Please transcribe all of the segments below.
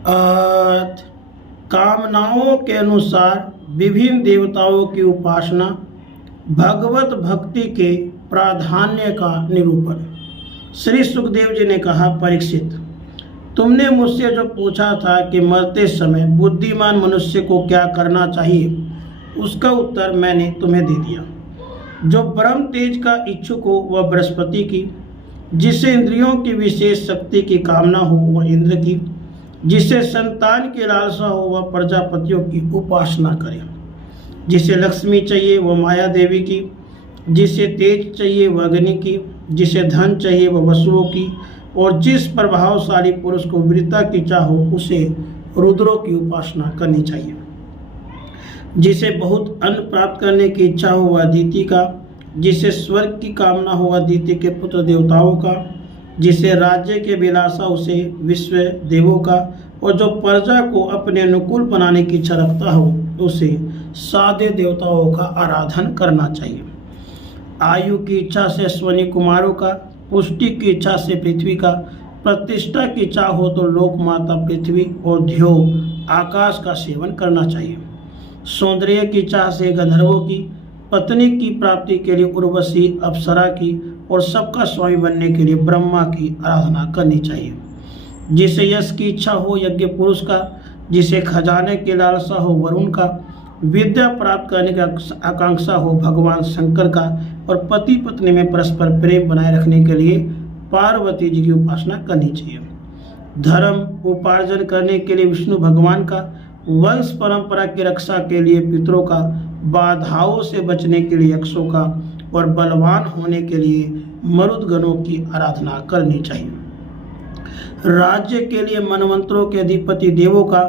अर्थ, कामनाओं के अनुसार विभिन्न देवताओं की उपासना, भगवत भक्ति के प्राधान्य का निरूपण। श्री सुखदेव जी ने कहा, परीक्षित, तुमने मुझसे जो पूछा था कि मरते समय बुद्धिमान मनुष्य को क्या करना चाहिए, उसका उत्तर मैंने तुम्हें दे दिया। जो ब्रह्म तेज का इच्छुक हो वह बृहस्पति की, जिसे इंद्रियों की विशेष शक्ति की कामना हो वह इंद्र की, जिसे संतान की लालसा हो वह प्रजापतियों की उपासना करे, जिसे लक्ष्मी चाहिए वह माया देवी की, जिसे तेज चाहिए वह अग्नि की, जिसे धन चाहिए वह वसुओं की, और जिस प्रभावशाली पुरुष को वीरता की चाह हो उसे रुद्रों की उपासना करनी चाहिए, जिसे बहुत अन्न प्राप्त करने की इच्छा हो वह अदिति का, जिसे स्वर्ग की कामना हो अदिति के पुत्र देवताओं का, जिसे राज्य के विलासा उसे विश्व देवों का, और जो प्रजा को अपने अनुकूल बनाने की इच्छा रखता हो उसे सादे देवताओं का आराधन करना चाहिए। आयु की इच्छा से अश्वनी कुमारों का, पुष्टि की इच्छा से पृथ्वी का, प्रतिष्ठा की इच्छा हो तो लोक माता पृथ्वी और ध्यो आकाश का सेवन करना चाहिए। सौंदर्य की इच्छा से गंधर्वों की, पत्नी की प्राप्ति के लिए उर्वशी अप्सरा की, और सबका स्वामी बनने के लिए ब्रह्मा की आराधना करनी चाहिए। जिसे यश की इच्छा हो यज्ञ पुरुष का, जिसे खजाने की लालसा हो वरुण का, विद्या प्राप्त करने की आकांक्षा हो भगवान शंकर का, और पति पत्नी में परस्पर प्रेम बनाए रखने के लिए पार्वती जी की उपासना करनी चाहिए। धर्म उपार्जन करने के लिए विष्णु भगवान का, वंश परंपरा की रक्षा के लिए पितरों का, बाधाओं से बचने के लिए यक्षों का, और बलवान होने के लिए मरुदगणों की आराधना करनी चाहिए। राज्य के लिए मनवंतरों के अधिपति देवों का,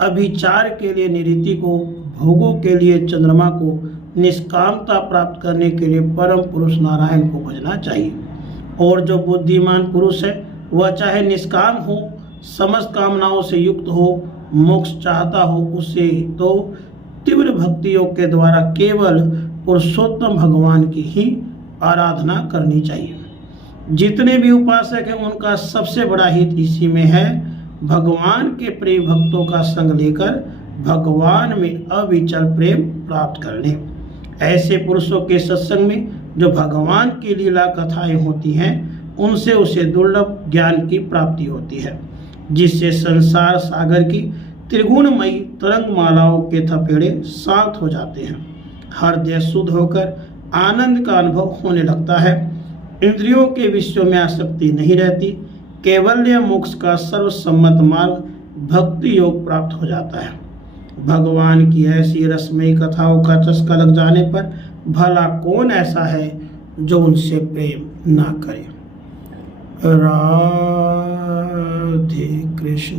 अभिचार के लिए निऋति को, भोगों के लिए चंद्रमा को, निष्कामता प्राप्त करने के लिए परम पुरुष नारायण को भजना चाहिए। और जो बुद्धिमान पुरुष है वह चाहे निष्काम हो, समस्त कामनाओं से युक्त हो, मोक्ष चाहता हो, उसे तो तीव्र भक्ति योग के द्वारा केवल पुरुषोत्तम भगवान की ही आराधना करनी चाहिए। जितने भी उपासक हैं उनका सबसे बड़ा हित इसी में है, भगवान के प्रेम भक्तों का संग लेकर भगवान में अविचल प्रेम प्राप्त करने। ऐसे पुरुषों के सत्संग में जो भगवान की लीला कथाएं होती हैं उनसे उसे दुर्लभ ज्ञान की प्राप्ति होती है, जिससे संसार सागर की त्रिगुणमयी तरंग मालाओं के थपेड़े शांत हो जाते हैं। हृदय शुद्ध होकर आनंद का अनुभव होने लगता है। इंद्रियों के विषयों में आसक्ति नहीं रहती। कैवल्य मोक्ष का सर्वसम्मत मार्ग भक्ति योग प्राप्त हो जाता है। भगवान की ऐसी रसमयी कथाओं का चस्का लग जाने पर भला कौन ऐसा है जो उनसे प्रेम ना करे। राधे कृष्ण।